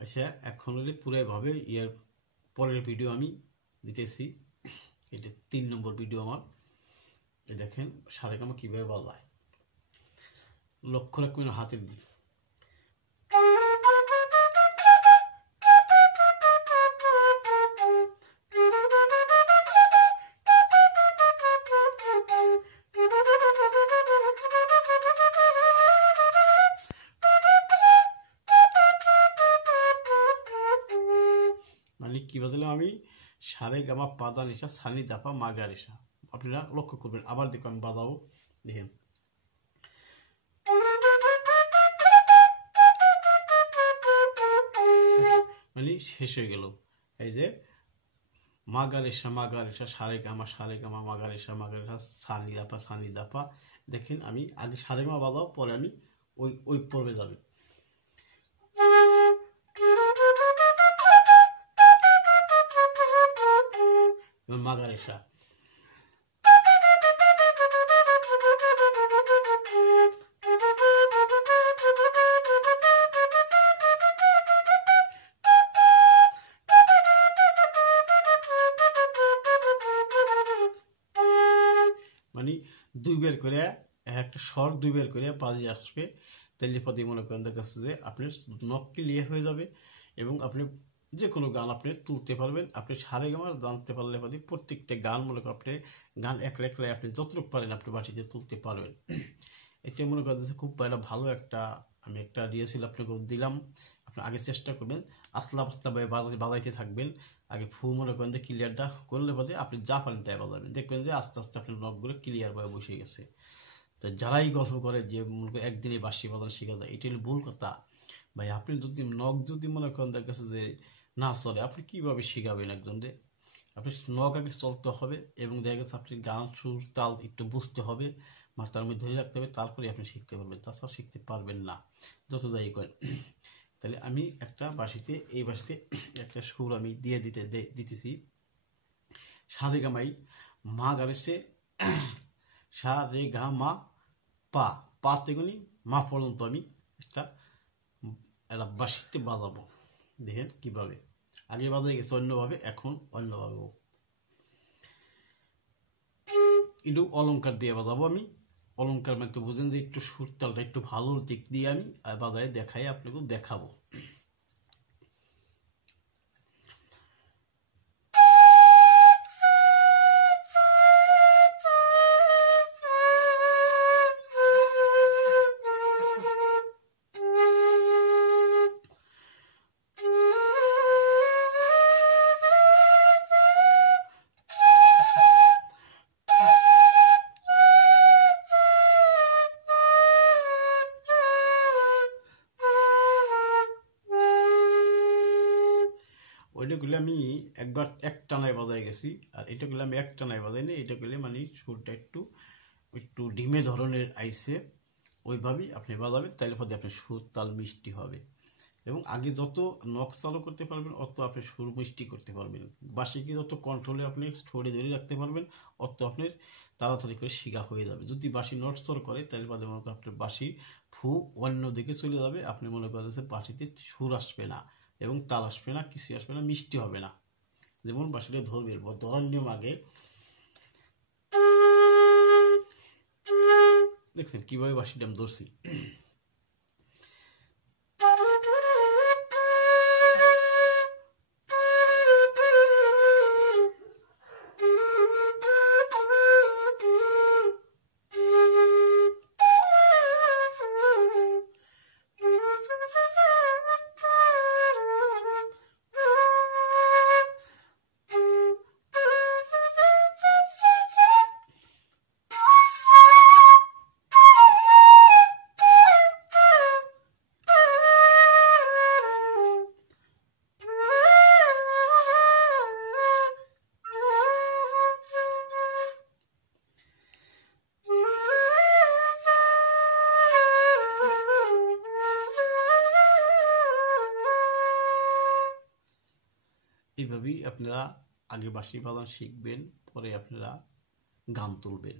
আচ্ছা, এখন হলে পুরোভাবে ইয়ার পরের ভিডিও আমি দিতেছি। এটা 3 নম্বর ভিডিও আমার। দেখেন সারেগামা কীভাবে বাজায়, লক্ষ্য রাখবেন হাতের দিক। মানে কী বাজালাম আমি, সারেগামা পাদা নিশা সানি দাপা মাগা রেশা। আপনারা লক্ষ্য করবেন, আবার দেখো আমি বাজাবো, দেখেন মানে শেষ হয়ে গেল। এই যে মাগারেশা সারেগামা মাগারেশা সানি দাপা। দেখেন আমি আগে সারেগামা বাজাও, পরে আমি ওই পর্বে যাবে। মাগারেশা মানে 2 বের করে একটা স্বর 2 বের করে বাজি আসবে, তাহলে পদে মনে করেন দেখাচ্ছে যে আপনার নখ ক্লিয়ার হয়ে যাবে এবং আপনি যে কোনো গান আপনি তুলতে পারবেন। আপনি সারেগামা জানতে পারলে পদে প্রত্যেকটা গান মনে করেন আপনি গান একলা আপনি যতটুকু পারেন আপনি বাসিতে তুলতে পারবেন। এটা মনে করেন খুব ভালো একটা আমি একটা রিহার্সাল আপনাকে দিলাম। আপনি আগে চেষ্টা করবেন, আতলা পাতলা বাজাইতে থাকবেন। আগে ফু মনে করেন যে ক্লিয়ারটা করলে পদে আপনি যা পারেন তাই বাজাবেন, দেখবেন যে আস্তে আস্তে আপনার নখগুলো ক্লিয়ারভাবে বসে গেছে। তো যারাই গল্প করে যে একদিনে বাঁশি বাজানো শেখা যায়, এটা হলো ভুল কথা ভাই। আপনি যদি নখ যদি মনে করেন দেখা গেছে যে না চলে, আপনি কীভাবে শেখাবেন একজনকে? আপনি নখ আগে চলতে হবে এবং দেখা গেছে আপনি গান সুর তাল একটু বুঝতে হবে, মাথার মধ্যে ধরে রাখতে হবে, তারপরে আপনি শিখতে পারবেন, তাছাড়া শিখতে পারবেন না যত যাই করেন। তাহলে আমি একটা বাঁশিতে এই বাঁশিতে একটা সুর আমি দিতেছি। সারেগামাই মা গারেছে সারেগামা পা তেগুনি মা পর্যন্ত আমি একটা বাঁশিতে বাজাবো। দেখেন কিভাবে, আগে বাজাই গেছে অন্যভাবে, এখন অন্যভাবে। একটু অলঙ্কার দিয়ে বাজাবো আমি। অলঙ্কার মানে তো বুঝেন যে একটু সুর তালটা একটু ভালো দিক দিয়ে আমি বাজায় দেখাই, আপনাকেও দেখাবো। ওইটা করলে আমি একবার এক টানায় বাজাই গেছি, আর এটা করলে আমি এক টানায় বাজাইনি। এটা করলে মানে সুরটা একটু একটু ডিমে ধরনের আইসে, ওইভাবেই আপনি বাজাবেন, তাহলে পরে আপনার সুর তাল মিষ্টি হবে। এবং আগে যত নখ চালু করতে পারবেন অত আপনি সুর মিষ্টি করতে পারবেন। বাঁশিকে যত কন্ট্রোলে আপনি ছড়ে ধরে রাখতে পারবেন অত আপনার তাড়াতাড়ি করে শিখা হয়ে যাবে। যদি বাঁশি নড়চড় করে তাহলে বাদে মনে করেন আপনার বাঁশি ফু অন্য দিকে চলে যাবে, আপনি মনে করেন যে বাঁশিতে সুর আসবে না এবং তাল আসবে না, কিছু আসবে না, মিষ্টি হবে না। যেমন বাঁশিটা ধরবে, ধরার নিয়ম আগে দেখছেন কিভাবে বাঁশিটা আমি ধরছি। এইভাবেই আপনারা আগে বাঁশি বাজানো শিখবেন, পরে আপনারা গান তুলবেন।